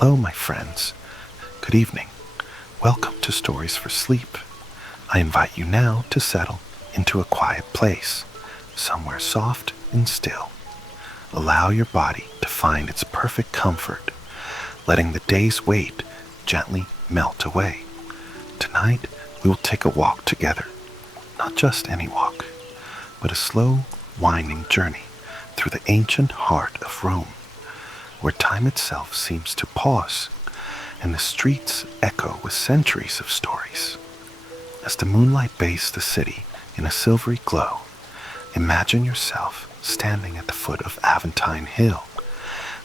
Hello, my friends. Good evening. Welcome to Stories for Sleep. I invite you now to settle into a quiet place, somewhere soft and still. Allow your body to find its perfect comfort, letting the day's weight gently melt away. Tonight, we will take a walk together. Not just any walk, but a slow, winding journey through the ancient heart of Rome, where time itself seems to pause and the streets echo with centuries of stories. As the moonlight bathes the city in a silvery glow, imagine yourself standing at the foot of Aventine Hill,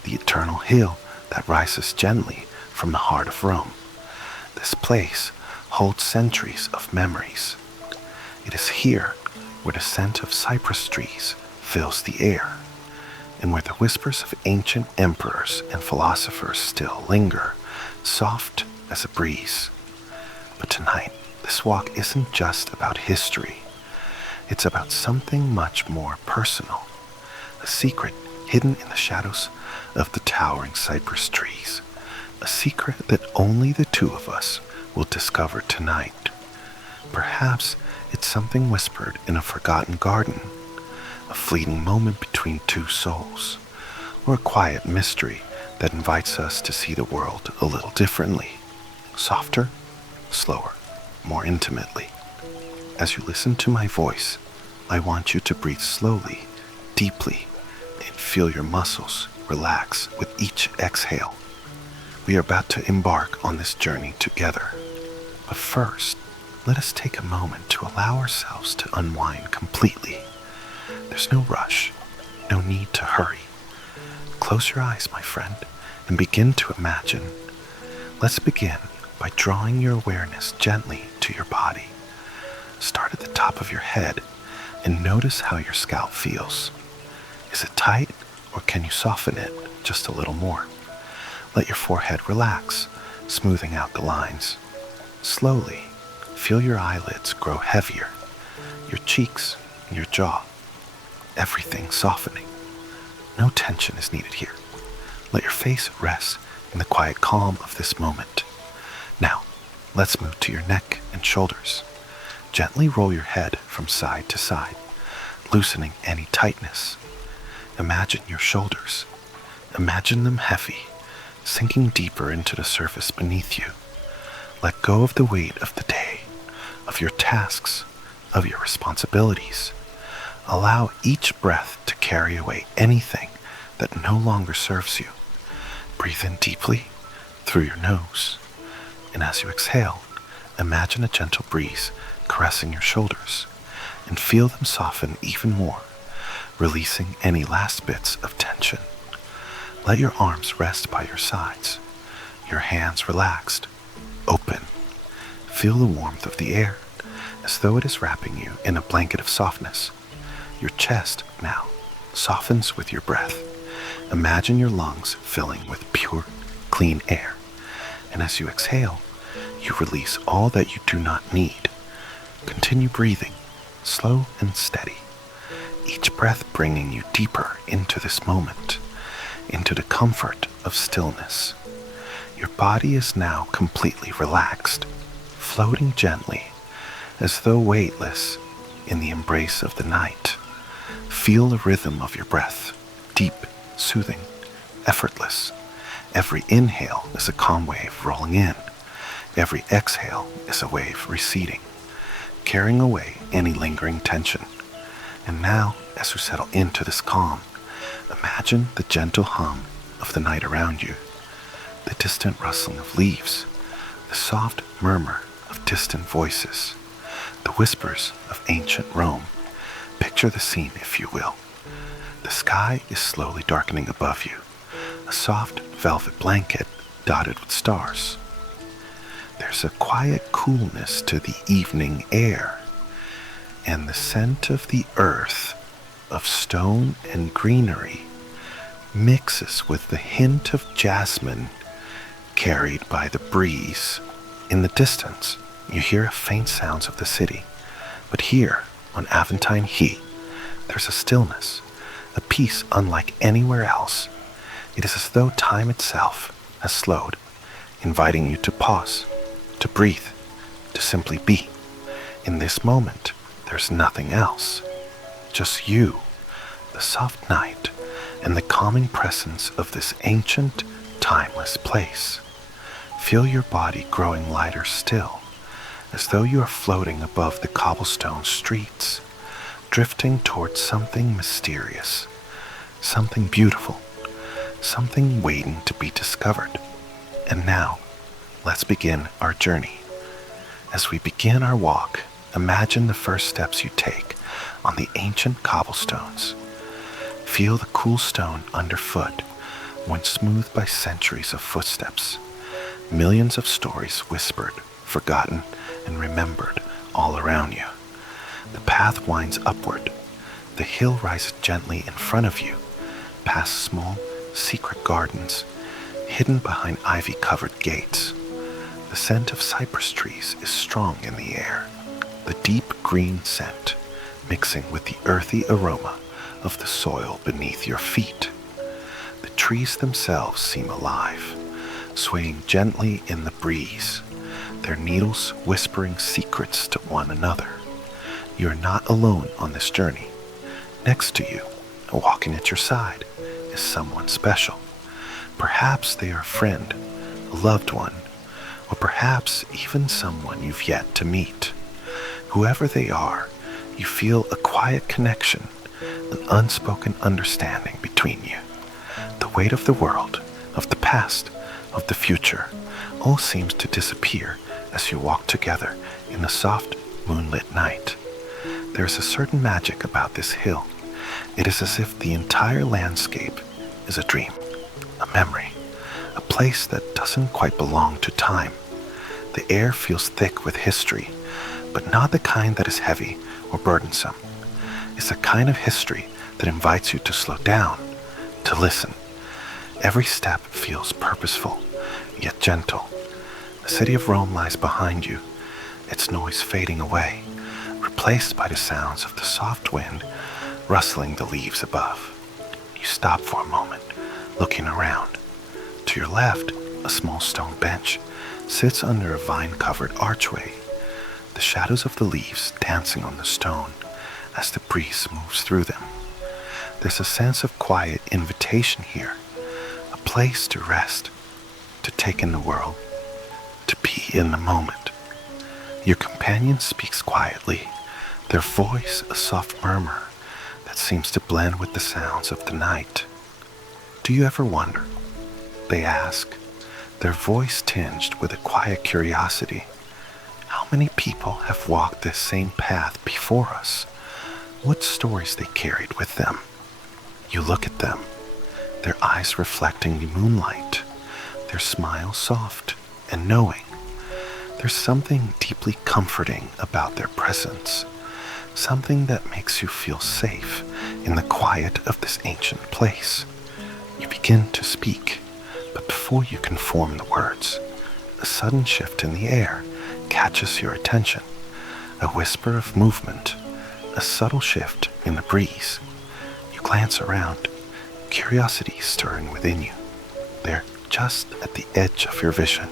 the eternal hill that rises gently from the heart of Rome. This place holds centuries of memories. It is here where the scent of cypress trees fills the air, and where the whispers of ancient emperors and philosophers still linger, soft as a breeze. But tonight, this walk isn't just about history. It's about something much more personal, a secret hidden in the shadows of the towering cypress trees, a secret that only the two of us will discover tonight. Perhaps it's something whispered in a forgotten garden, a fleeting moment between two souls, or a quiet mystery that invites us to see the world a little differently, softer, slower, more intimately. As you listen to my voice, I want you to breathe slowly, deeply, and feel your muscles relax with each exhale. We are about to embark on this journey together. But first, let us take a moment to allow ourselves to unwind completely. There's no rush, no need to hurry. Close your eyes, my friend, and begin to imagine. Let's begin by drawing your awareness gently to your body. Start at the top of your head and notice how your scalp feels. Is it tight, or can you soften it just a little more? Let your forehead relax, smoothing out the lines. Slowly, feel your eyelids grow heavier, your cheeks and your jaw, everything softening. No tension is needed here. Let your face rest in the quiet calm of this moment. Now, let's move to your neck and shoulders. Gently roll your head from side to side, loosening any tightness. Imagine your shoulders. Imagine them heavy, sinking deeper into the surface beneath you. Let go of the weight of the day, of your tasks, of your responsibilities. Allow each breath to carry away anything that no longer serves you. Breathe in deeply through your nose, and as you exhale, imagine a gentle breeze caressing your shoulders, and feel them soften even more, releasing any last bits of tension. Let your arms rest by your sides, your hands relaxed, open. Feel the warmth of the air, as though it is wrapping you in a blanket of softness. Your chest now softens with your breath. Imagine your lungs filling with pure, clean air, and as you exhale, you release all that you do not need. Continue breathing, slow and steady, each breath bringing you deeper into this moment, into the comfort of stillness. Your body is now completely relaxed, floating gently, as though weightless, in the embrace of the night. Feel the rhythm of your breath, deep, soothing, effortless. Every inhale is a calm wave rolling in. Every exhale is a wave receding, carrying away any lingering tension. And now, as we settle into this calm, imagine the gentle hum of the night around you, the distant rustling of leaves, the soft murmur of distant voices, the whispers of ancient Rome. Picture the scene, if you will. The sky is slowly darkening above you, a soft velvet blanket dotted with stars. There's a quiet coolness to the evening air, and the scent of the earth, of stone and greenery, mixes with the hint of jasmine carried by the breeze. In the distance, you hear faint sounds of the city, but here, on Aventine Hill, there's a stillness, a peace unlike anywhere else. It is as though time itself has slowed, inviting you to pause, to breathe, to simply be. In this moment, there's nothing else. Just you, the soft night, and the calming presence of this ancient, timeless place. Feel your body growing lighter still, as though you are floating above the cobblestone streets, drifting towards something mysterious, something beautiful, something waiting to be discovered. And now, let's begin our journey. As we begin our walk, imagine the first steps you take on the ancient cobblestones. Feel the cool stone underfoot when smoothed by centuries of footsteps. Millions of stories whispered, forgotten, and remembered all around you. The path winds upward. The hill rises gently in front of you, past small, secret gardens, hidden behind ivy-covered gates. The scent of cypress trees is strong in the air, the deep green scent mixing with the earthy aroma of the soil beneath your feet. The trees themselves seem alive, swaying gently in the breeze, their needles whispering secrets to one another. You are not alone on this journey. Next to you, walking at your side, is someone special. Perhaps they are a friend, a loved one, or perhaps even someone you've yet to meet. Whoever they are, you feel a quiet connection, an unspoken understanding between you. The weight of the world, of the past, of the future, all seems to disappear as you walk together in the soft, moonlit night. There is a certain magic about this hill. It is as if the entire landscape is a dream, a memory, a place that doesn't quite belong to time. The air feels thick with history, but not the kind that is heavy or burdensome. It's a kind of history that invites you to slow down, to listen. Every step feels purposeful, yet gentle. The city of Rome lies behind you, its noise fading away, replaced by the sounds of the soft wind rustling the leaves above. You stop for a moment, looking around. To your left, a small stone bench sits under a vine-covered archway, the shadows of the leaves dancing on the stone as the breeze moves through them. There's a sense of quiet invitation here, a place to rest, to take in the world, to be in the moment. Your companion speaks quietly, their voice a soft murmur that seems to blend with the sounds of the night. Do you ever wonder? They ask, their voice tinged with a quiet curiosity. How many people have walked this same path before us? What stories they carried with them? You look at them, their eyes reflecting the moonlight, their smile soft and knowing. There's something deeply comforting about their presence, something that makes you feel safe in the quiet of this ancient place. You begin to speak, but before you can form the words, a sudden shift in the air catches your attention, a whisper of movement, a subtle shift in the breeze. You glance around, curiosity stirring within you. There, just at the edge of your vision,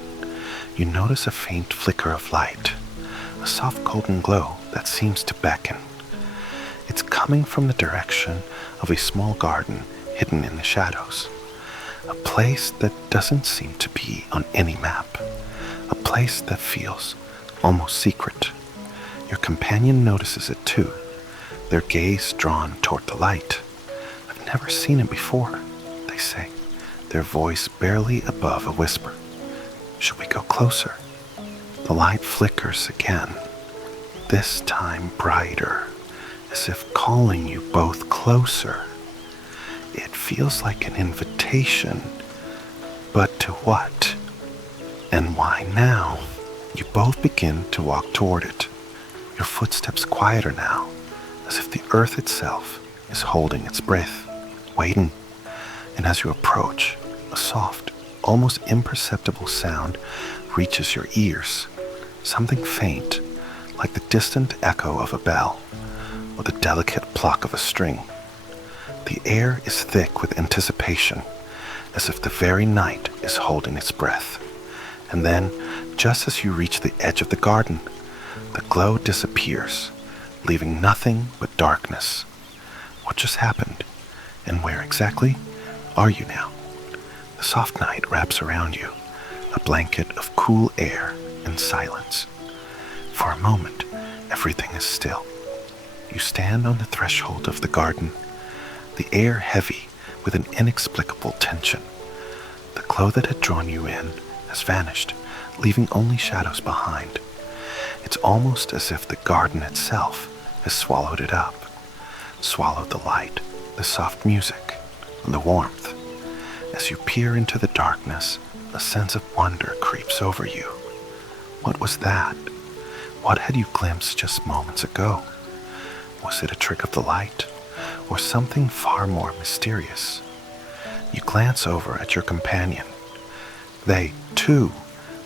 you notice a faint flicker of light, a soft golden glow that seems to beckon. It's coming from the direction of a small garden hidden in the shadows, a place that doesn't seem to be on any map, a place that feels almost secret. Your companion notices it too, their gaze drawn toward the light. I've never seen it before, they say, their voice barely above a whisper. Should we go closer? The light flickers again, this time brighter, as if calling you both closer. It feels like an invitation, but to what? And why now? You both begin to walk toward it, your footsteps quieter now, as if the earth itself is holding its breath, waiting. And as you approach, a soft, almost imperceptible sound reaches your ears, something faint, like the distant echo of a bell, or the delicate pluck of a string. The air is thick with anticipation, as if the very night is holding its breath. And then, just as you reach the edge of the garden, the glow disappears, leaving nothing but darkness. What just happened? And where exactly are you now? The soft night wraps around you, a blanket of cool air and silence. For a moment, everything is still. You stand on the threshold of the garden, the air heavy with an inexplicable tension. The glow that had drawn you in has vanished, leaving only shadows behind. It's almost as if the garden itself has swallowed it up, swallowed the light, the soft music, and the warmth. As you peer into the darkness, a sense of wonder creeps over you. What was that? What had you glimpsed just moments ago? Was it a trick of the light, or something far more mysterious? You glance over at your companion. They, too,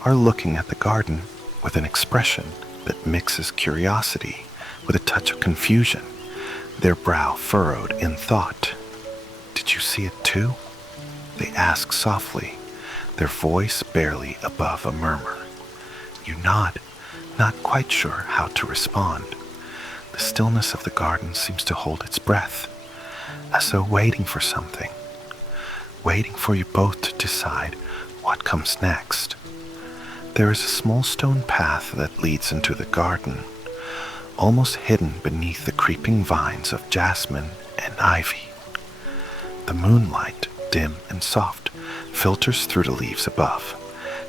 are looking at the garden with an expression that mixes curiosity with a touch of confusion, their brow furrowed in thought. "Did you see it too?" they ask softly, their voice barely above a murmur. You nod, not quite sure how to respond. The stillness of the garden seems to hold its breath, as though waiting for something, waiting for you both to decide what comes next. There is a small stone path that leads into the garden, almost hidden beneath the creeping vines of jasmine and ivy. The moonlight, dim and soft, filters through the leaves above,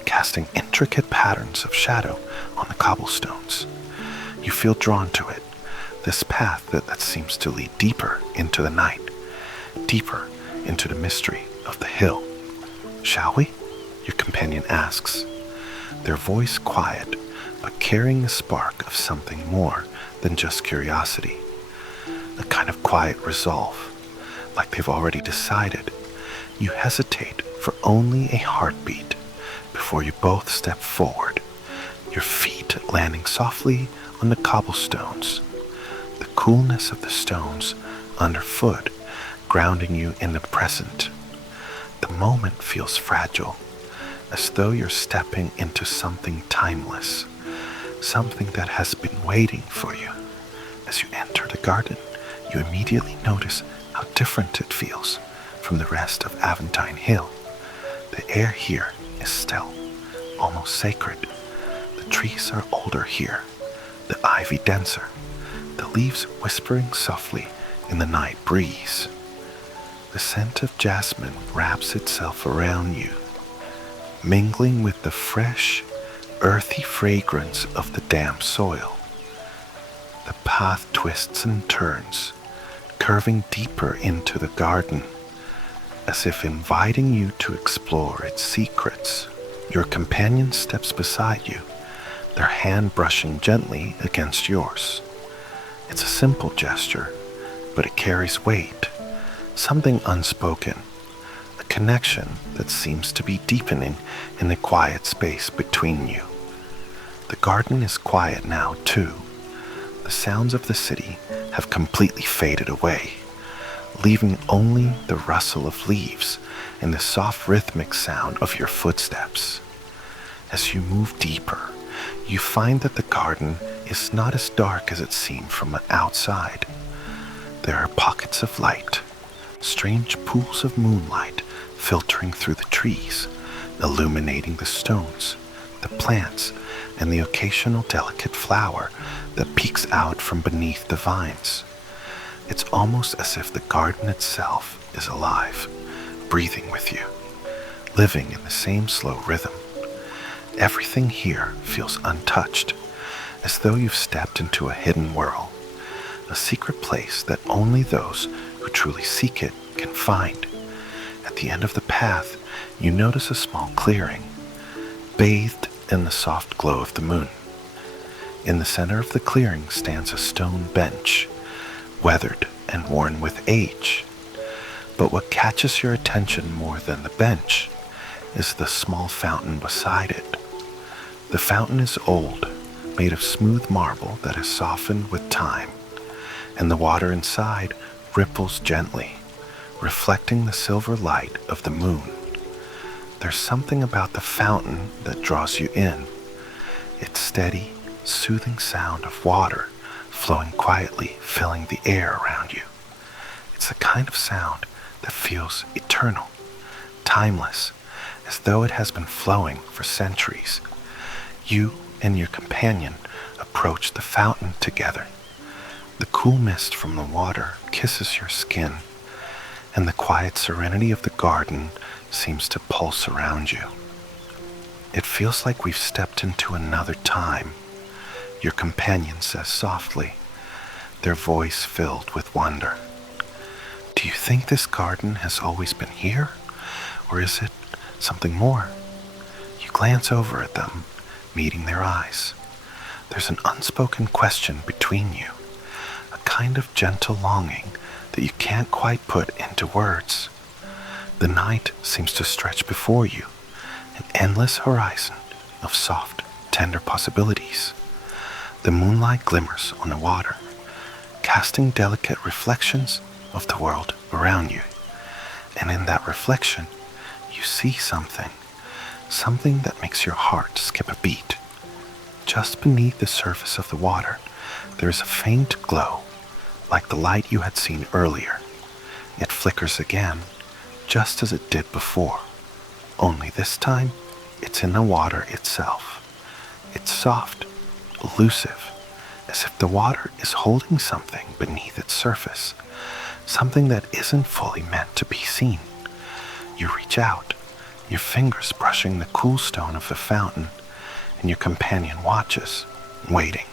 casting intricate patterns of shadow on the cobblestones. You feel drawn to it, this path that seems to lead deeper into the night, deeper into the mystery of the hill. "Shall we?" your companion asks, their voice quiet, but carrying a spark of something more than just curiosity, a kind of quiet resolve, like they've already decided. You hesitate for only a heartbeat before you both step forward, your feet landing softly on the cobblestones, the coolness of the stones underfoot grounding you in the present. The moment feels fragile, as though you're stepping into something timeless, something that has been waiting for you. As you enter the garden, you immediately notice how different it feels from the rest of Aventine Hill. The air here is still, almost sacred. The trees are older here, the ivy denser, the leaves whispering softly in the night breeze. The scent of jasmine wraps itself around you, mingling with the fresh, earthy fragrance of the damp soil. The path twists and turns, curving deeper into the garden, as if inviting you to explore its secrets. Your companion steps beside you, their hand brushing gently against yours. It's a simple gesture, but it carries weight, something unspoken, a connection that seems to be deepening in the quiet space between you. The garden is quiet now, too. The sounds of the city have completely faded away, leaving only the rustle of leaves and the soft rhythmic sound of your footsteps. As you move deeper, you find that the garden is not as dark as it seemed from the outside. There are pockets of light, strange pools of moonlight filtering through the trees, illuminating the stones, the plants, and the occasional delicate flower that peeks out from beneath the vines. It's almost as if the garden itself is alive, breathing with you, living in the same slow rhythm. Everything here feels untouched, as though you've stepped into a hidden world, a secret place that only those who truly seek it can find. At the end of the path, you notice a small clearing, bathed in the soft glow of the moon. In the center of the clearing stands a stone bench, weathered and worn with age. But what catches your attention more than the bench is the small fountain beside it. The fountain is old, made of smooth marble that has softened with time, and the water inside ripples gently, reflecting the silver light of the moon. There's something about the fountain that draws you in. Its steady, soothing sound of water flowing quietly, filling the air around you. It's the kind of sound that feels eternal, timeless, as though it has been flowing for centuries. You and your companion approach the fountain together. The cool mist from the water kisses your skin, and the quiet serenity of the garden seems to pulse around you. It feels like we've stepped into another time, your companion says softly, their voice filled with wonder. Do you think this garden has always been here, or is it something more? You glance over at them, meeting their eyes. There's an unspoken question between you, a kind of gentle longing that you can't quite put into words. The night seems to stretch before you, an endless horizon of soft, tender possibilities. The moonlight glimmers on the water, casting delicate reflections of the world around you. And in that reflection, you see something that makes your heart skip a beat. Just beneath the surface of the water, there is a faint glow, like the light you had seen earlier. It flickers again, just as it did before, only this time, it's in the water itself. It's soft, elusive, as if the water is holding something beneath its surface, something that isn't fully meant to be seen. You reach out, your fingers brushing the cool stone of the fountain, and your companion watches, waiting,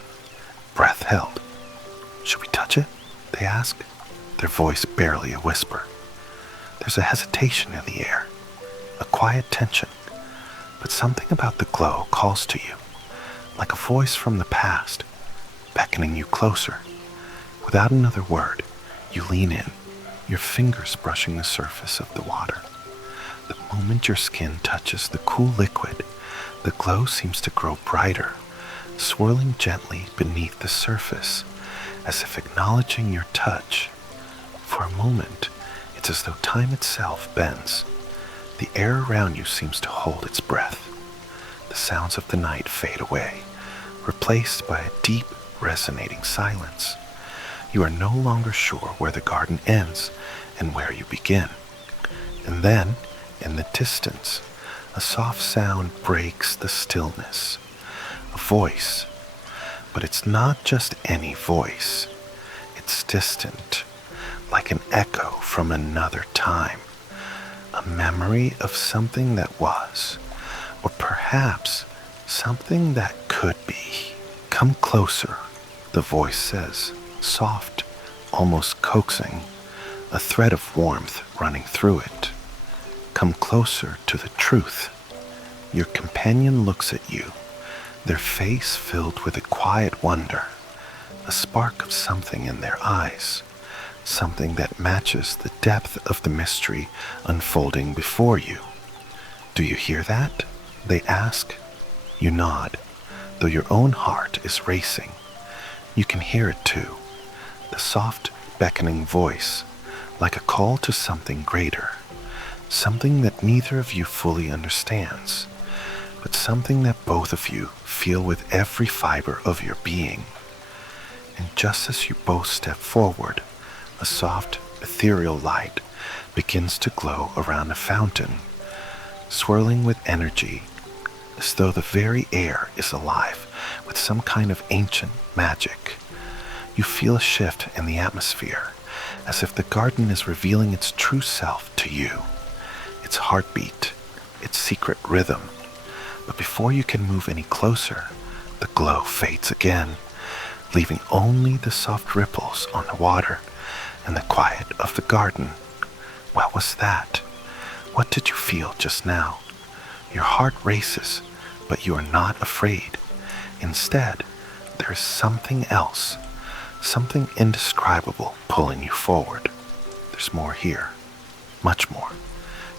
breath held. Should we touch it? They ask, their voice barely a whisper. There's a hesitation in the air, a quiet tension, but something about the glow calls to you, like a voice from the past, beckoning you closer. Without another word, you lean in, your fingers brushing the surface of the water. The moment your skin touches the cool liquid, the glow seems to grow brighter, swirling gently beneath the surface, as if acknowledging your touch. For a moment, it's as though time itself bends. The air around you seems to hold its breath. The sounds of the night fade away, replaced by a deep, resonating silence. You are no longer sure where the garden ends and where you begin. And then, in the distance, a soft sound breaks the stillness. A voice. But it's not just any voice. It's distant, like an echo from another time. A memory of something that was, or perhaps something that could be. Come closer, the voice says, soft, almost coaxing, a thread of warmth running through it. Come closer to the truth. Your companion looks at you, their face filled with a quiet wonder, a spark of something in their eyes, something that matches the depth of the mystery unfolding before you. Do you hear that? They ask. You nod, though your own heart is racing. You can hear it too, the soft, beckoning voice, like a call to something greater, something that neither of you fully understands, but something that both of you feel with every fiber of your being. And just as you both step forward, a soft, ethereal light begins to glow around the fountain, swirling with energy, as though the very air is alive with some kind of ancient magic. You feel a shift in the atmosphere, as if the garden is revealing its true self to you, its heartbeat, its secret rhythm. But before you can move any closer, the glow fades again, leaving only the soft ripples on the water and the quiet of the garden. What was that? What did you feel just now? Your heart races, but you are not afraid. Instead, there is something else, something indescribable pulling you forward. There's more here, much more,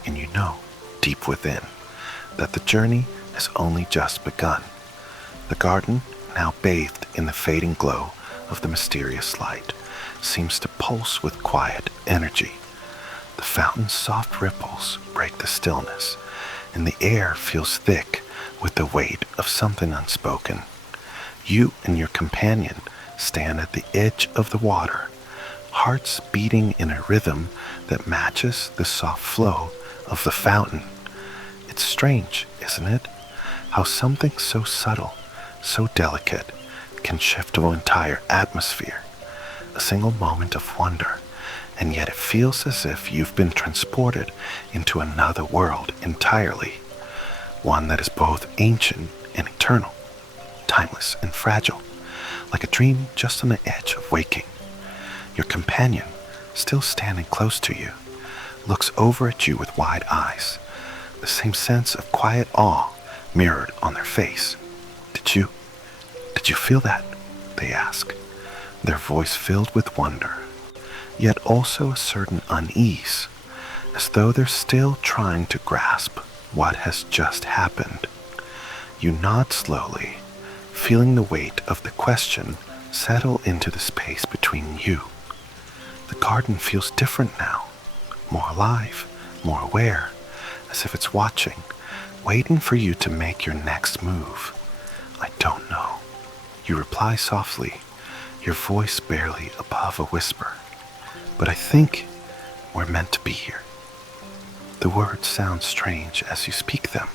and you know, deep within, that the journey has only just begun. The garden, now bathed in the fading glow of the mysterious light, seems to pulse with quiet energy. The fountain's soft ripples break the stillness, and the air feels thick with the weight of something unspoken. You and your companion stand at the edge of the water, hearts beating in a rhythm that matches the soft flow of the fountain. It's strange, isn't it? How something so subtle, so delicate, can shift an entire atmosphere. A single moment of wonder, and yet it feels as if you've been transported into another world entirely. One that is both ancient and eternal, timeless and fragile, like a dream just on the edge of waking. Your companion, still standing close to you, looks over at you with wide eyes, the same sense of quiet awe mirrored on their face. Did you feel that? They ask, their voice filled with wonder, yet also a certain unease, as though they're still trying to grasp what has just happened. You nod slowly, feeling the weight of the question settle into the space between you. The garden feels different now, more alive, more aware, as if it's watching, waiting for you to make your next move. I don't know. You reply softly, your voice barely above a whisper. But I think we're meant to be here. The words sound strange as you speak them,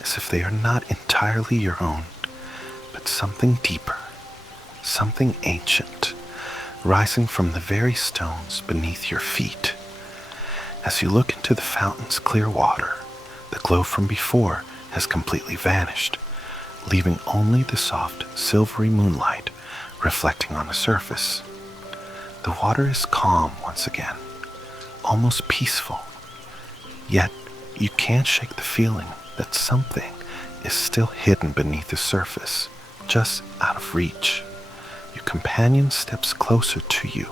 as if they are not entirely your own, but something deeper, something ancient, rising from the very stones beneath your feet. As you look into the fountain's clear water, the glow from before has completely vanished, leaving only the soft, silvery moonlight reflecting on the surface. The water is calm once again, almost peaceful, yet you can't shake the feeling that something is still hidden beneath the surface, just out of reach. Your companion steps closer to you,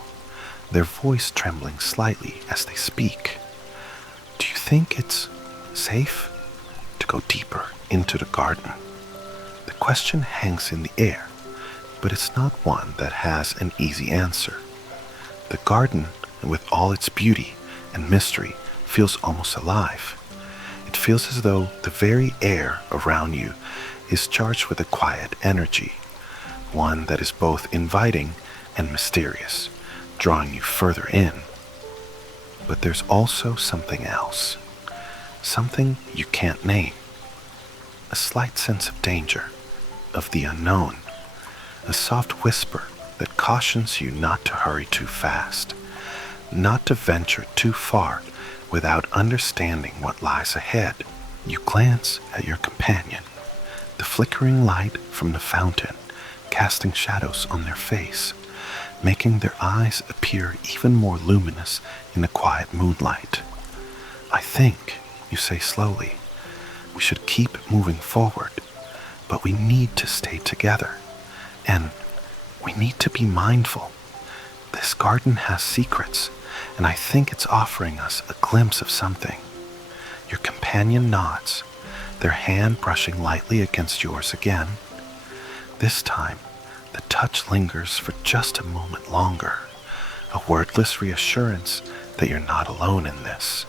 their voice trembling slightly as they speak. Do you think it's safe to go deeper into the garden? The question hangs in the air, but it's not one that has an easy answer. The garden, with all its beauty and mystery, feels almost alive. It feels as though the very air around you is charged with a quiet energy, one that is both inviting and mysterious, drawing you further in. But there's also something else, something you can't name, a slight sense of danger, of the unknown, a soft whisper that cautions you not to hurry too fast, not to venture too far without understanding what lies ahead. You glance at your companion, the flickering light from the fountain casting shadows on their face, making their eyes appear even more luminous in the quiet moonlight. I think, you say slowly, we should keep moving forward, but we need to stay together, and we need to be mindful. This garden has secrets, and I think it's offering us a glimpse of something. Your companion nods, their hand brushing lightly against yours again. This time, the touch lingers for just a moment longer, a wordless reassurance that you're not alone in this.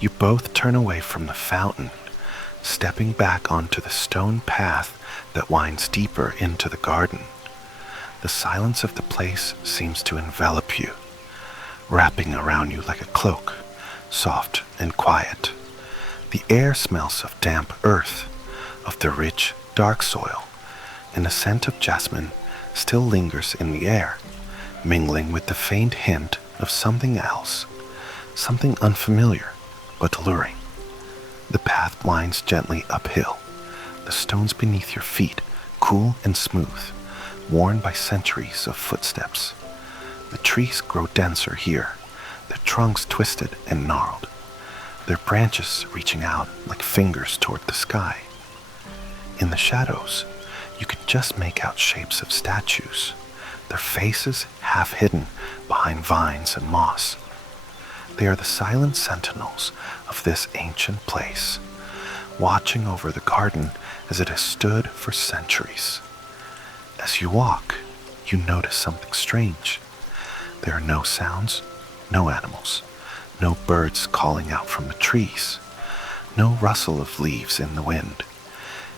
You both turn away from the fountain, stepping back onto the stone path that winds deeper into the garden. The silence of the place seems to envelop you, wrapping around you like a cloak, soft and quiet. The air smells of damp earth, of the rich, dark soil, and the scent of jasmine still lingers in the air, mingling with the faint hint of something else, something unfamiliar but alluring. The path winds gently uphill, the stones beneath your feet cool and smooth, worn by centuries of footsteps. The trees grow denser here, their trunks twisted and gnarled, their branches reaching out like fingers toward the sky. In the shadows, you can just make out shapes of statues, their faces half hidden behind vines and moss. They are the silent sentinels of this ancient place, watching over the garden as it has stood for centuries. As you walk, you notice something strange. There are no sounds, no animals, no birds calling out from the trees, no rustle of leaves in the wind.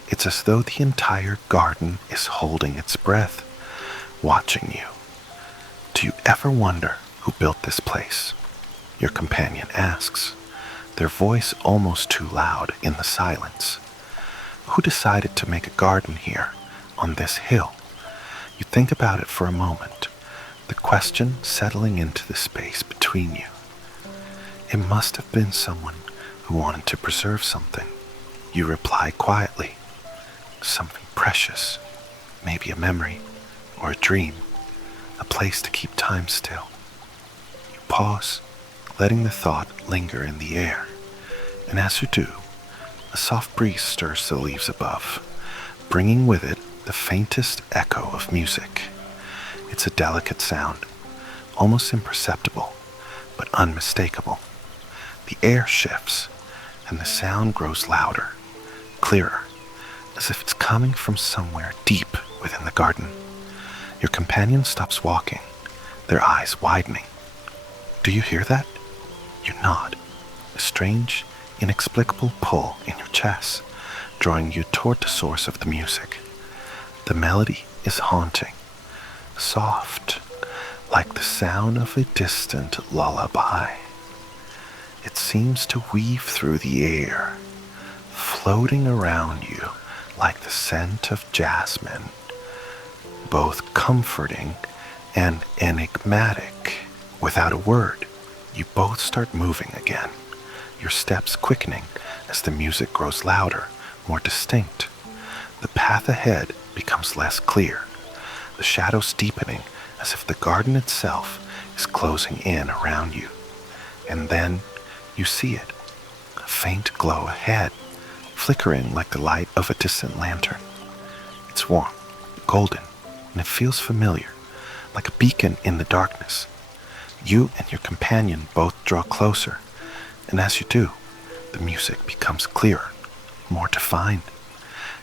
It's as though the entire garden is holding its breath, watching you. Do you ever wonder who built this place? Your companion asks, their voice almost too loud in the silence. Who decided to make a garden here, on this hill? You think about it for a moment, the question settling into the space between you. It must have been someone who wanted to preserve something. You reply quietly, something precious, maybe a memory or a dream, a place to keep time still. You pause, letting the thought linger in the air, and as you do, a soft breeze stirs the leaves above, bringing with it the faintest echo of music. It's a delicate sound, almost imperceptible, but unmistakable. The air shifts, and the sound grows louder, clearer, as if it's coming from somewhere deep within the garden. Your companion stops walking, their eyes widening. Do you hear that? You nod, a strange, inexplicable pull in your chest, drawing you toward the source of the music. The melody is haunting, soft, like the sound of a distant lullaby. It seems to weave through the air, floating around you like the scent of jasmine, both comforting and enigmatic. Without a word, you both start moving again, your steps quickening as the music grows louder, more distinct. The path ahead becomes less clear, the shadows deepening as if the garden itself is closing in around you. And then you see it, a faint glow ahead, flickering like the light of a distant lantern. It's warm, golden, and it feels familiar, like a beacon in the darkness. You and your companion both draw closer, and as you do, the music becomes clearer, more defined.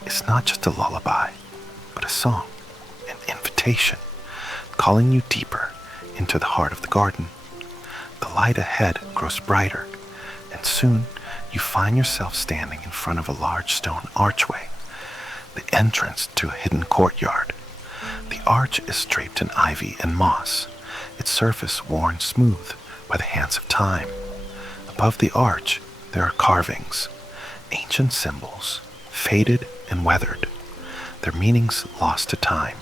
It's not just a lullaby, but a song, an invitation, calling you deeper into the heart of the garden. The light ahead grows brighter, and soon you find yourself standing in front of a large stone archway, the entrance to a hidden courtyard. The arch is draped in ivy and moss, its surface worn smooth by the hands of time. Above the arch, there are carvings, ancient symbols, faded and weathered, their meanings lost to time.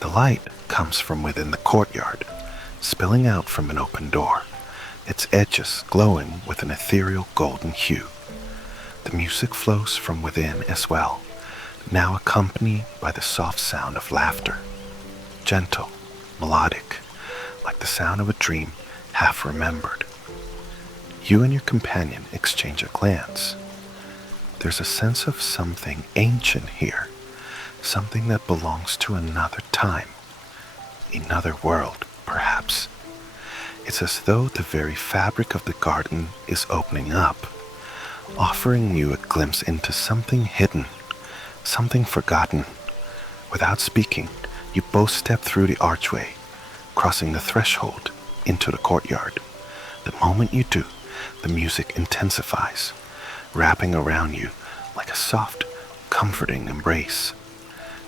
The light comes from within the courtyard, spilling out from an open door, its edges glowing with an ethereal golden hue. The music flows from within as well, now accompanied by the soft sound of laughter, gentle, melodic, like the sound of a dream half remembered. You and your companion exchange a glance. There's a sense of something ancient here, something that belongs to another time, another world, perhaps. It's as though the very fabric of the garden is opening up, offering you a glimpse into something hidden, something forgotten. Without speaking, you both step through the archway, crossing the threshold into the courtyard. The moment you do, the music intensifies, wrapping around you like a soft, comforting embrace.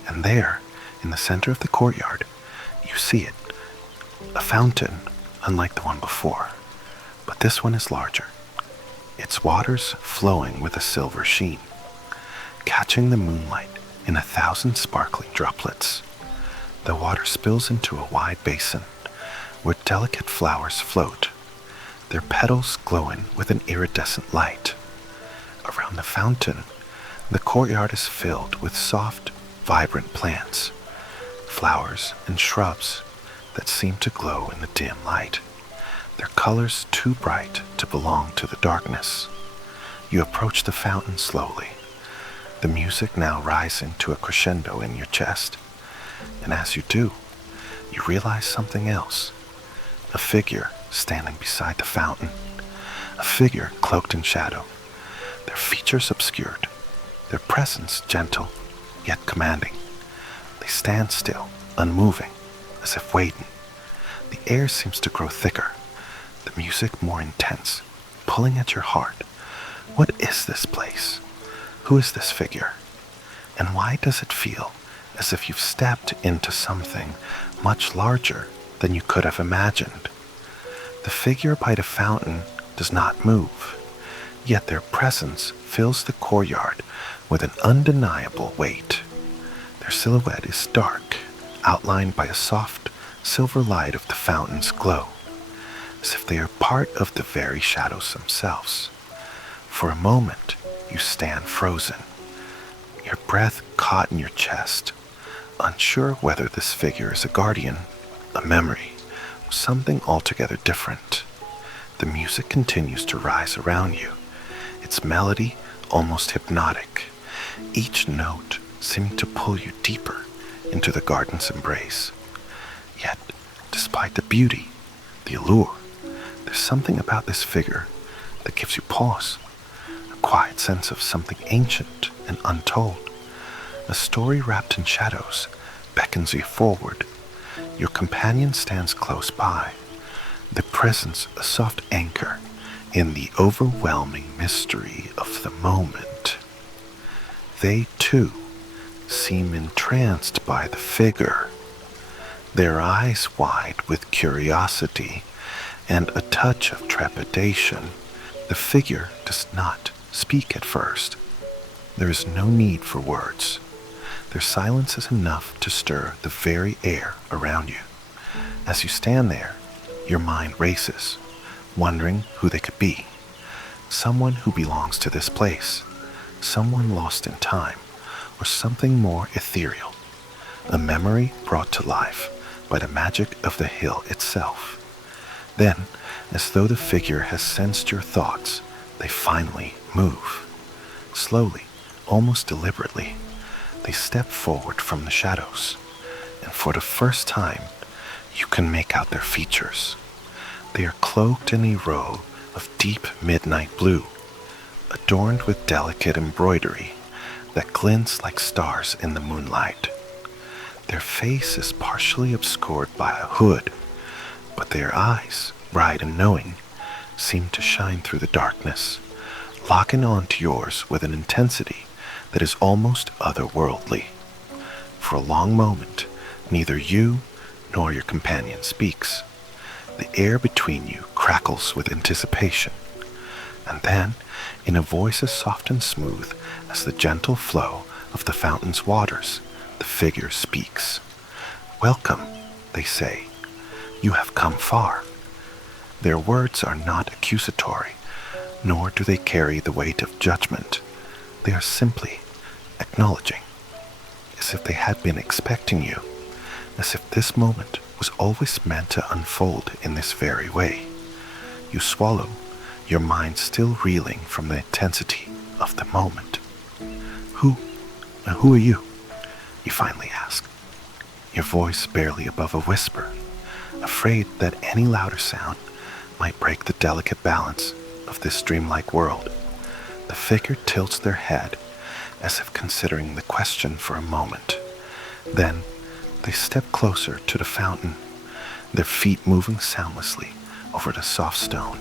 And there, in the center of the courtyard, you see it, a fountain unlike the one before, but this one is larger, its waters flowing with a silver sheen, catching the moonlight in 1,000 sparkling droplets. The water spills into a wide basin where delicate flowers float, their petals glowing with an iridescent light. Around the fountain, the courtyard is filled with soft, vibrant plants, flowers and shrubs that seem to glow in the dim light, their colors too bright to belong to the darkness. You approach the fountain slowly, the music now rising to a crescendo in your chest. And as you do, you realize something else. A figure standing beside the fountain, a figure cloaked in shadow, their features obscured, their presence gentle yet commanding. They stand still, unmoving, as if waiting. The air seems to grow thicker, the music more intense, pulling at your heart, What is this place? Who is this figure? And why does it feel as if you've stepped into something much larger than you could have imagined? The figure by the fountain does not move, yet their presence fills the courtyard with an undeniable weight. Their silhouette is dark, outlined by a soft silver light of the fountain's glow, as if they are part of the very shadows themselves. For a moment, you stand frozen, your breath caught in your chest, unsure whether this figure is a guardian, a memory, or something altogether different. The music continues to rise around you, its melody almost hypnotic, each note seeming to pull you deeper into the garden's embrace. Yet, despite the beauty, the allure, there's something about this figure that gives you pause, a quiet sense of something ancient and untold. A story wrapped in shadows beckons you forward. Your companion stands close by, their presence a soft anchor in the overwhelming mystery of the moment. They, too, seem entranced by the figure, their eyes wide with curiosity and a touch of trepidation. The figure does not speak at first. There is no need for words. Their silence is enough to stir the very air around you. As you stand there, your mind races, wondering who they could be. Someone who belongs to this place, someone lost in time, or something more ethereal, a memory brought to life by the magic of the hill itself. Then, as though the figure has sensed your thoughts, they finally move. Slowly, almost deliberately, they step forward from the shadows, and for the first time, you can make out their features. They are cloaked in a robe of deep midnight blue, adorned with delicate embroidery that glints like stars in the moonlight. Their face is partially obscured by a hood, but their eyes, bright and knowing, seem to shine through the darkness, locking onto yours with an intensity that is almost otherworldly. For a long moment, neither you nor your companion speaks. The air between you crackles with anticipation, and then, in a voice as soft and smooth as the gentle flow of the fountain's waters, the figure speaks. "Welcome," they say. "You have come far." Their words are not accusatory, nor do they carry the weight of judgment. They are simply acknowledging, as if they had been expecting you, as if this moment was always meant to unfold in this very way. You swallow, your mind still reeling from the intensity of the moment. Who are you?" you finally ask, your voice barely above a whisper, afraid that any louder sound might break the delicate balance of this dreamlike world. The figure tilts their head as if considering the question for a moment. Then they step closer to the fountain, their feet moving soundlessly over the soft stone.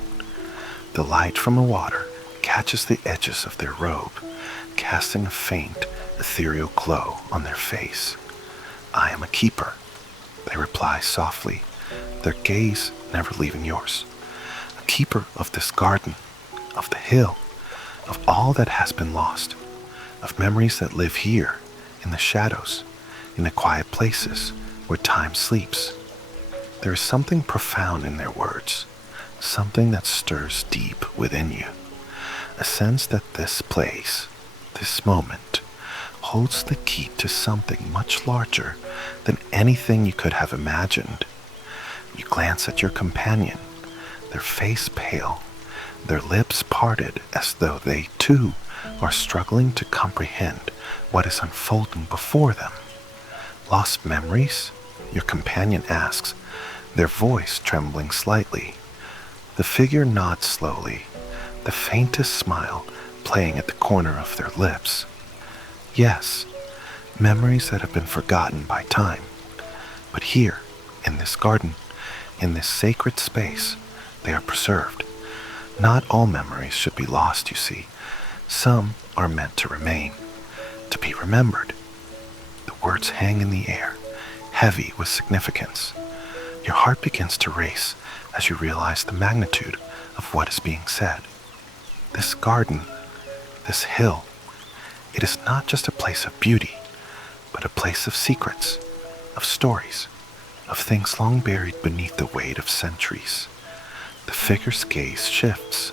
The light from the water catches the edges of their robe, casting a faint, ethereal glow on their face. "I am a keeper," they reply softly, their gaze never leaving yours. "A keeper of this garden, of the hill, of all that has been lost, of memories that live here, in the shadows, in the quiet places where time sleeps." There is something profound in their words, something that stirs deep within you, a sense that this place, this moment, holds the key to something much larger than anything you could have imagined. You glance at your companion, their face pale, their lips parted as though they, too, are struggling to comprehend what is unfolding before them. "Lost memories?" your companion asks, their voice trembling slightly. The figure nods slowly, the faintest smile playing at the corner of their lips. "Yes, memories that have been forgotten by time. But here, in this garden, in this sacred space, they are preserved. Not all memories should be lost, you see, Some are meant to remain, to be remembered. The words hang in the air, heavy with significance. Your heart begins to race as you realize the magnitude of what is being said. This garden, this hill, it is not just a place of beauty, but a place of secrets, of stories, of things long buried beneath the weight of centuries. The figure's gaze shifts,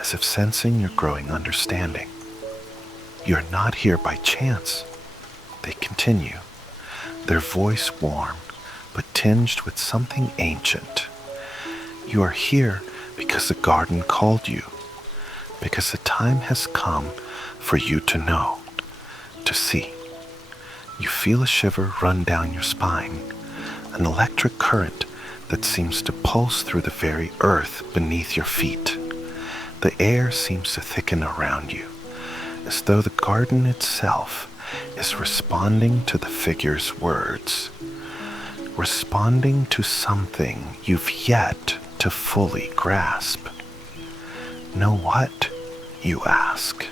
as if sensing your growing understanding. You are not here by chance. They continue, their voice warm, but tinged with something ancient. You are here because the garden called you, because the time has come for you to know, to see. You feel a shiver run down your spine, an electric current that seems to pulse through the very earth beneath your feet. The air seems to thicken around you, as though the garden itself is responding to the figure's words, responding to something you've yet to fully grasp. Know what? You ask,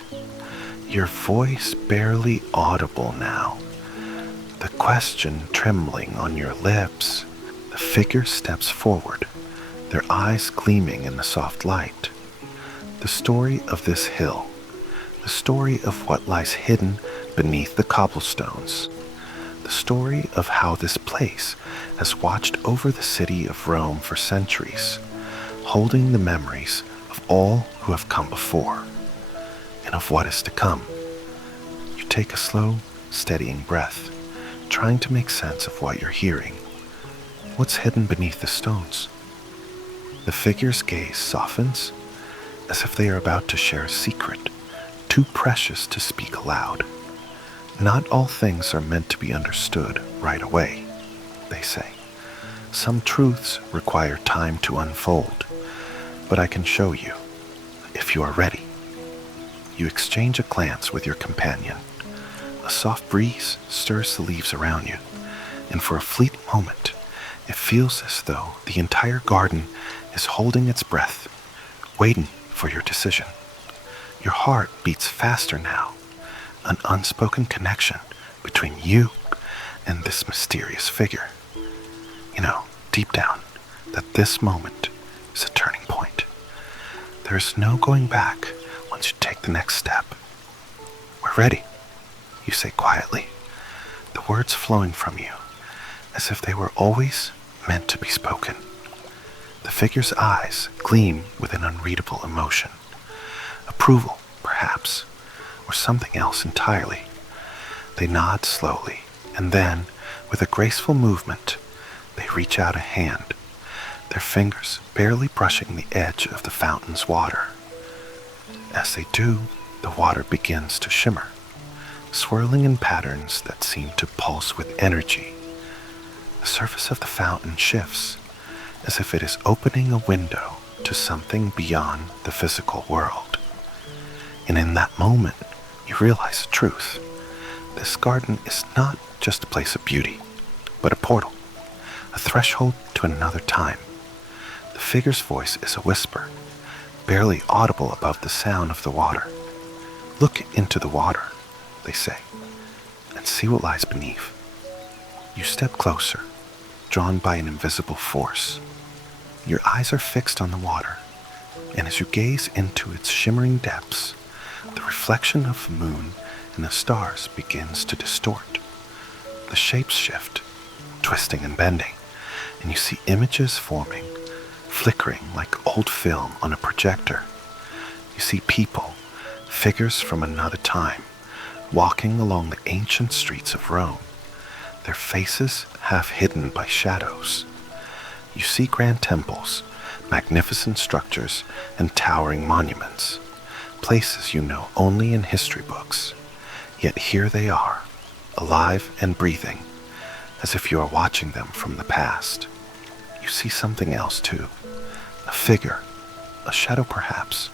your voice barely audible now, the question trembling on your lips. The figure steps forward, their eyes gleaming in the soft light. The story of this hill, the story of what lies hidden beneath the cobblestones, the story of how this place has watched over the city of Rome for centuries, holding the memories of all who have come before, and of what is to come. You take a slow, steadying breath, trying to make sense of what you're hearing. What's hidden beneath the stones? The figure's gaze softens, as if they are about to share a secret, too precious to speak aloud. Not all things are meant to be understood right away, they say. Some truths require time to unfold, but I can show you, if you are ready. You exchange a glance with your companion. A soft breeze stirs the leaves around you, and for a fleeting moment, it feels as though the entire garden is holding its breath, waiting for your decision. Your heart beats faster now, an unspoken connection between you and this mysterious figure. You know, deep down, that this moment is a turning point. There is no going back once you take the next step. We're ready, you say quietly, the words flowing from you, as if they were always meant to be spoken. The figure's eyes gleam with an unreadable emotion. Approval, perhaps, or something else entirely. They nod slowly, and then, with a graceful movement, they reach out a hand, their fingers barely brushing the edge of the fountain's water. As they do, the water begins to shimmer, swirling in patterns that seem to pulse with energy. The surface of the fountain shifts, as if it is opening a window to something beyond the physical world. And in that moment, you realize the truth. This garden is not just a place of beauty, but a portal, a threshold to another time. The figure's voice is a whisper, barely audible above the sound of the water. Look into the water, they say, and see what lies beneath. You step closer, drawn by an invisible force. Your eyes are fixed on the water, and as you gaze into its shimmering depths, the reflection of the moon and the stars begins to distort. The shapes shift, twisting and bending, and you see images forming, flickering like old film on a projector. You see people, figures from another time, walking along the ancient streets of Rome, their faces half hidden by shadows. You see grand temples, magnificent structures, and towering monuments, places you know only in history books. Yet here they are, alive and breathing, as if you are watching them from the past. You see something else too, a figure, a shadow perhaps,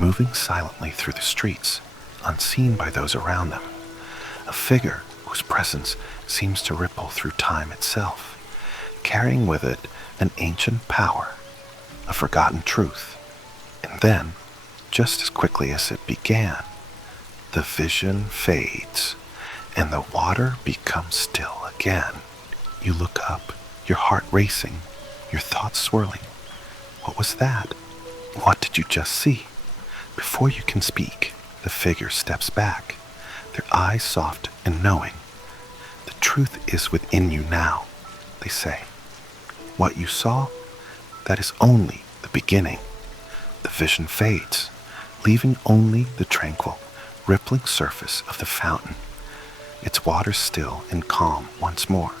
moving silently through the streets, unseen by those around them. A figure whose presence seems to ripple through time itself, carrying with it an ancient power, a forgotten truth. And then, just as quickly as it began, The vision fades, and the water becomes still again. You look up, your heart racing, your thoughts swirling. What was that? What did you just see? Before you can speak, the figure steps back, their eyes soft and knowing. The truth is within you now, they say. What you saw, that is only the beginning. The vision fades, leaving only the tranquil, rippling surface of the fountain. Its water still and calm once more.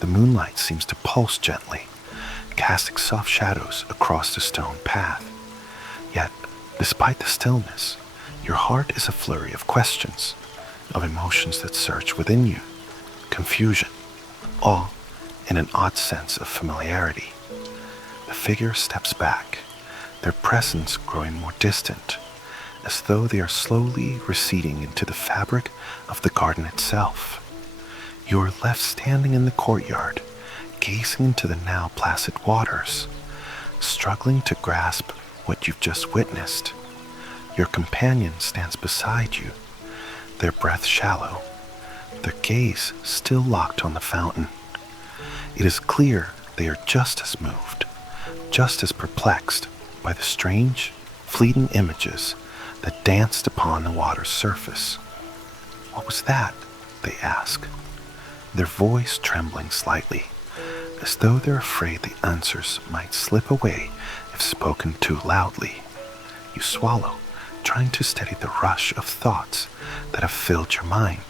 The moonlight seems to pulse gently, casting soft shadows across the stone path. Yet, despite the stillness, your heart is a flurry of questions, of emotions that surge within you. Confusion, awe, and an odd sense of familiarity. The figure steps back, their presence growing more distant, as though they are slowly receding into the fabric of the garden itself. You are left standing in the courtyard, gazing into the now placid waters, struggling to grasp what you've just witnessed. Your companion stands beside you, their breath shallow, their gaze still locked on the fountain. It is clear they are just as moved, just as perplexed by the strange, fleeting images that danced upon the water's surface. What was that? They ask, their voice trembling slightly, as though they're afraid the answers might slip away if spoken too loudly. You swallow, trying to steady the rush of thoughts that have filled your mind.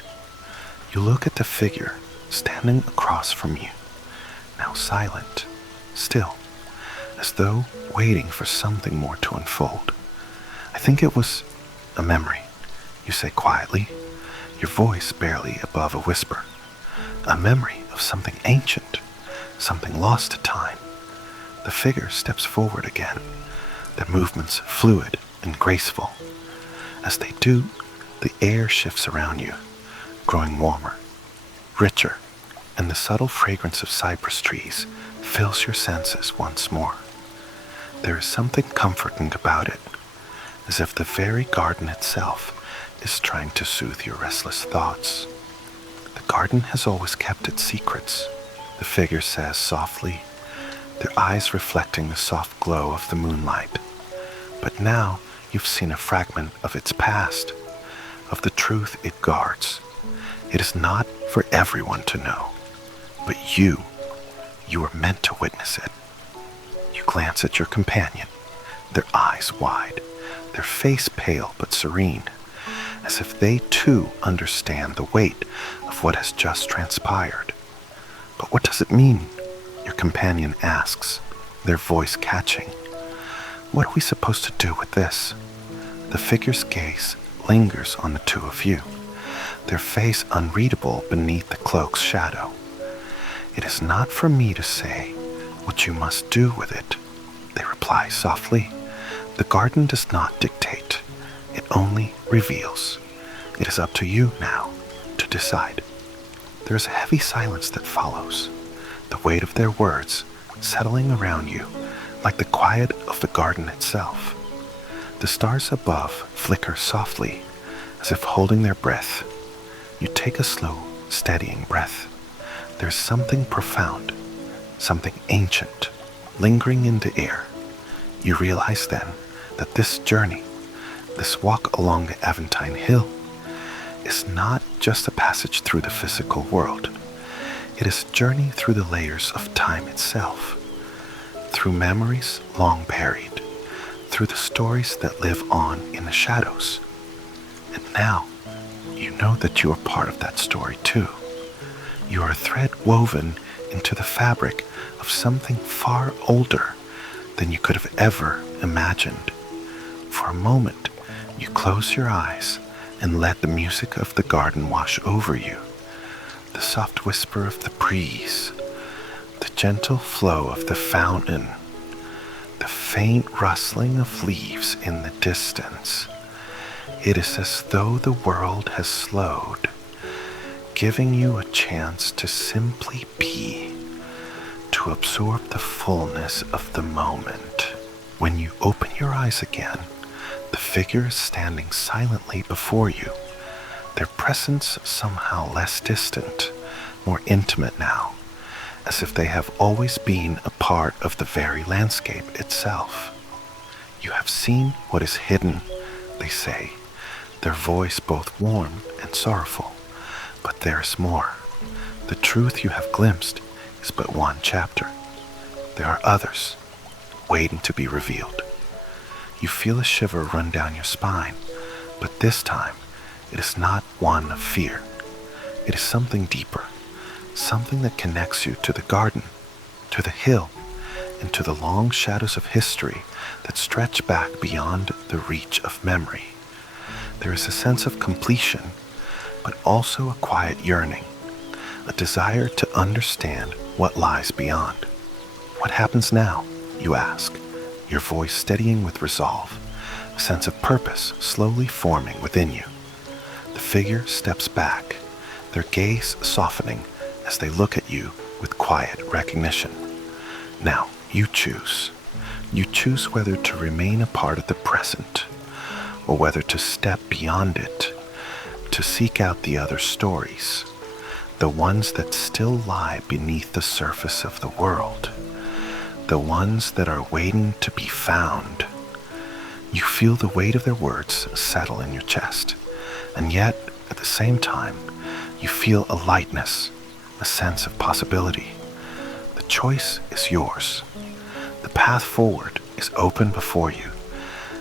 You look at the figure standing across from you, now silent, still, as though waiting for something more to unfold. I think it was a memory, you say quietly, your voice barely above a whisper. A memory of something ancient, something lost to time. The figure steps forward again, their movements fluid and graceful. As they do, the air shifts around you, growing warmer, richer, and the subtle fragrance of cypress trees fills your senses once more. There is something comforting about it, as if the very garden itself is trying to soothe your restless thoughts. The garden has always kept its secrets, the figure says softly, their eyes reflecting the soft glow of the moonlight. But now you've seen a fragment of its past, of the truth it guards. It is not for everyone to know, but you are meant to witness it. You glance at your companion, their eyes wide, their face pale but serene, as if they too understand the weight of what has just transpired. But what does it mean? Your companion asks, their voice catching. What are we supposed to do with this? The figure's gaze lingers on the two of you, their face unreadable beneath the cloak's shadow. It is not for me to say what you must do with it, they reply softly. The garden does not dictate, it only reveals. It is up to you now to decide. There is a heavy silence that follows, the weight of their words settling around you like the quiet of the garden itself. The stars above flicker softly, as if holding their breath. You take a slow, steadying breath. There's something profound, something ancient, lingering in the air. You realize then that this journey, this walk along the Aventine Hill, is not just a passage through the physical world. It is a journey through the layers of time itself, through memories long buried, through the stories that live on in the shadows. And now, you know that you are part of that story too. You are a thread woven into the fabric of something far older than you could have ever imagined. For a moment, you close your eyes and let the music of the garden wash over you. The soft whisper of the breeze, the gentle flow of the fountain, the faint rustling of leaves in the distance. It is as though the world has slowed, giving you a chance to simply be, to absorb the fullness of the moment. When you open your eyes again, the figure is standing silently before you, their presence somehow less distant, more intimate now, as if they have always been a part of the very landscape itself. You have seen what is hidden, they say, their voice both warm and sorrowful. But there is more. The truth you have glimpsed is but one chapter. There are others, waiting to be revealed. You feel a shiver run down your spine, but this time it is not one of fear. It is something deeper, something that connects you to the garden, to the hill, and to the long shadows of history that stretch back beyond the reach of memory. There is a sense of completion, but also a quiet yearning, a desire to understand what lies beyond. What happens now, you ask, your voice steadying with resolve, a sense of purpose slowly forming within you. The figure steps back, their gaze softening as they look at you with quiet recognition. Now, you choose. You choose whether to remain a part of the present, or whether to step beyond it, to seek out the other stories, the ones that still lie beneath the surface of the world, the ones that are waiting to be found. You feel the weight of their words settle in your chest, and yet, at the same time, you feel a lightness, a sense of possibility. The choice is yours. The path forward is open before you,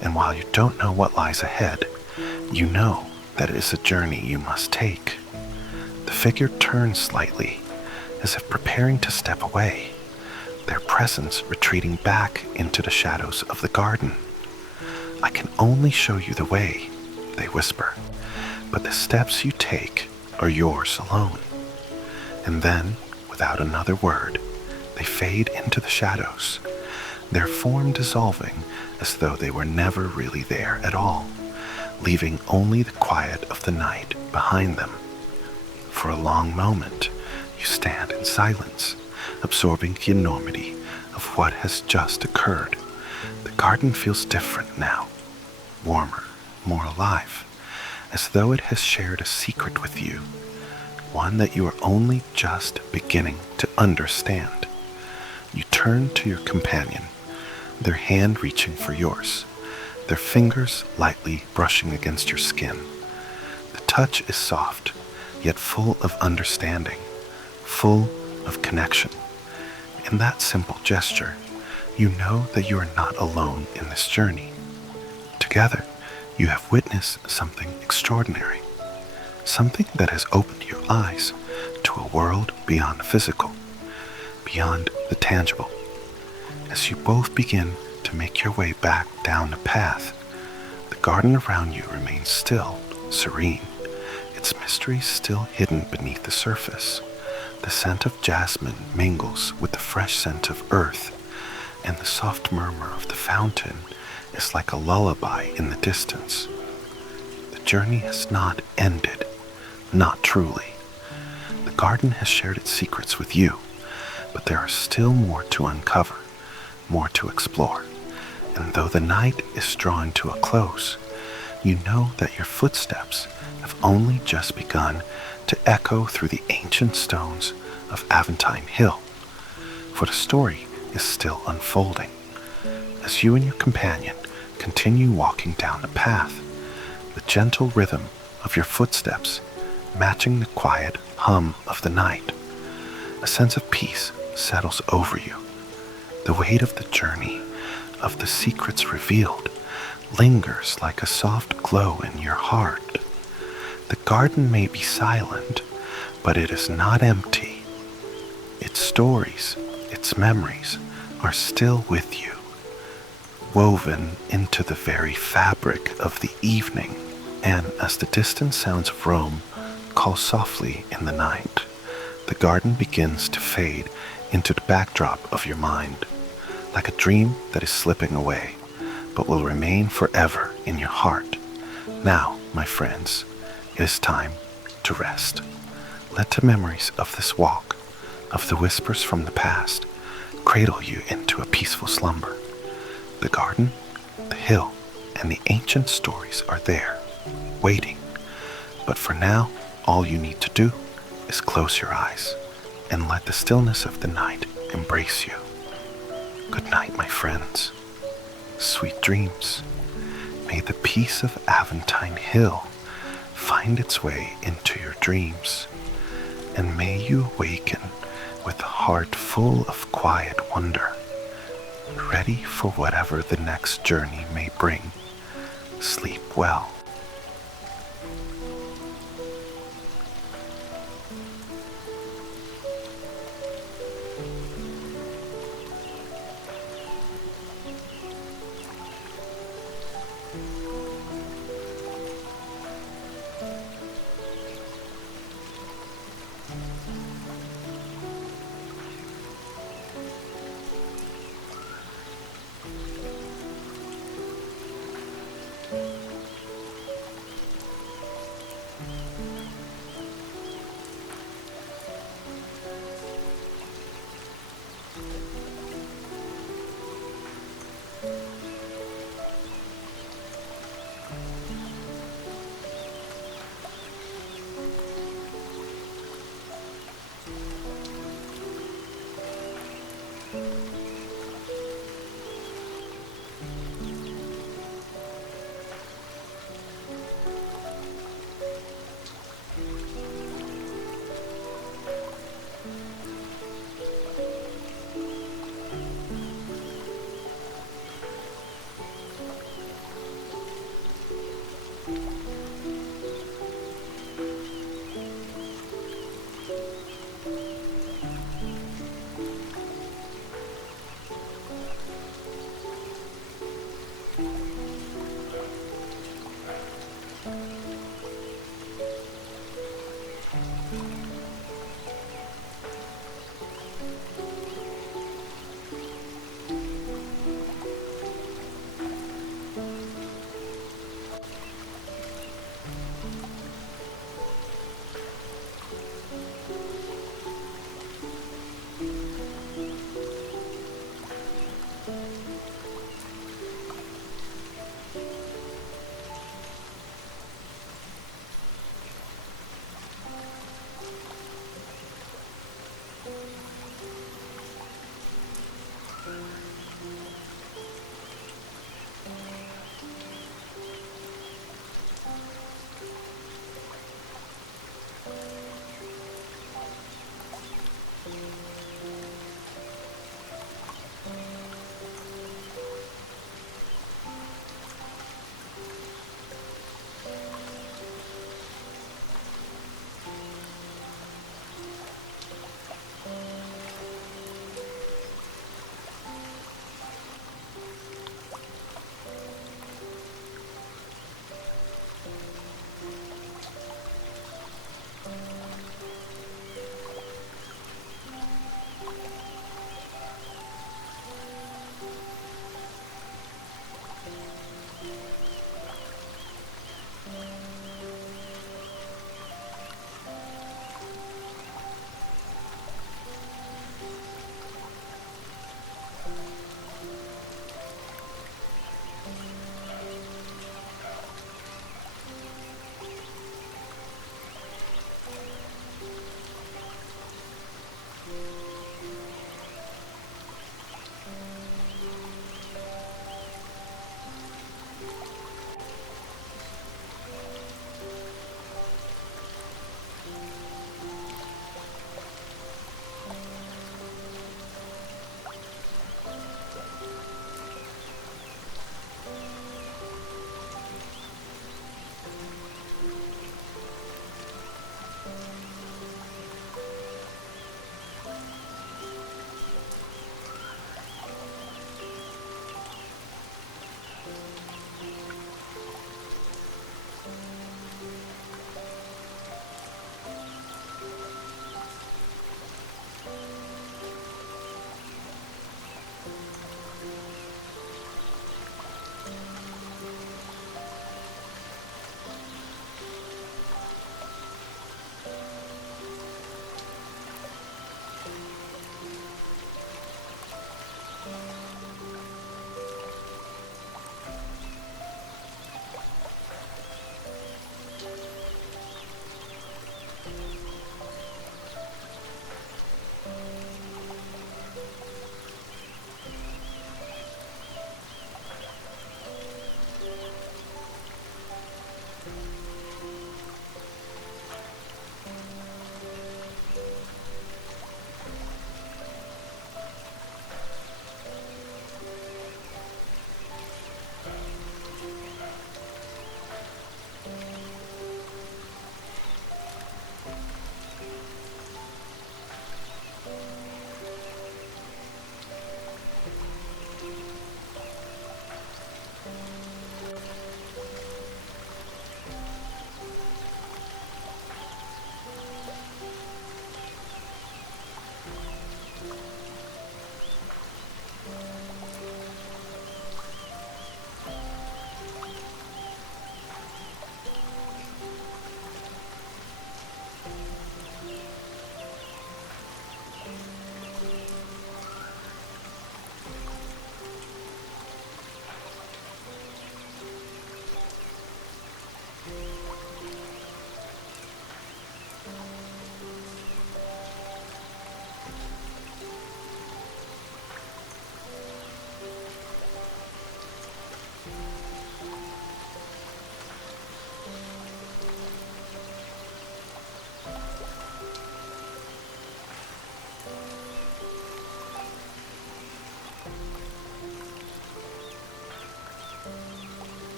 and while you don't know what lies ahead, you know that it is a journey you must take. The figure turns slightly, as if preparing to step away, their presence retreating back into the shadows of the garden. "I can only show you the way," they whisper, "but the steps you take are yours alone." And then, without another word, they fade into the shadows, their form dissolving as though they were never really there at all, leaving only the quiet of the night behind them. For a long moment, you stand in silence, absorbing the enormity of what has just occurred. The garden feels different now, warmer, more alive, as though it has shared a secret with you, one that you are only just beginning to understand. You turn to your companion, their hand reaching for yours, their fingers lightly brushing against your skin. The touch is soft, yet full of understanding, full of connection. In that simple gesture, you know that you are not alone in this journey. Together, you have witnessed something extraordinary, something that has opened your eyes to a world beyond the physical, beyond the tangible. As you both begin to make your way back down the path, the garden around you remains still, serene, its mysteries still hidden beneath the surface. The scent of jasmine mingles with the fresh scent of earth, and the soft murmur of the fountain is like a lullaby in the distance. The journey has not ended, not truly. The garden has shared its secrets with you, but there are still more to uncover, more to explore. And though the night is drawing to a close, you know that your footsteps have only just begun to echo through the ancient stones of Aventine Hill, for the story is still unfolding. As you and your companion continue walking down the path, the gentle rhythm of your footsteps matching the quiet hum of the night, a sense of peace settles over you. The weight of the journey, of the secrets revealed, lingers like a soft glow in your heart. The garden may be silent, but it is not empty. Its stories, its memories are still with you, woven into the very fabric of the evening. And as the distant sounds of Rome call softly in the night, the garden begins to fade into the backdrop of your mind, like a dream that is slipping away, but will remain forever in your heart. Now, my friends, it is time to rest. Let the memories of this walk, of the whispers from the past, cradle you into a peaceful slumber. The garden, the hill, and the ancient stories are there, waiting, But for now, all you need to do is close your eyes and let the stillness of the night embrace you. Good night, my friends. Sweet dreams. May the peace of Aventine Hill find its way into your dreams, and may you awaken with a heart full of quiet wonder, ready for whatever the next journey may bring. Sleep well.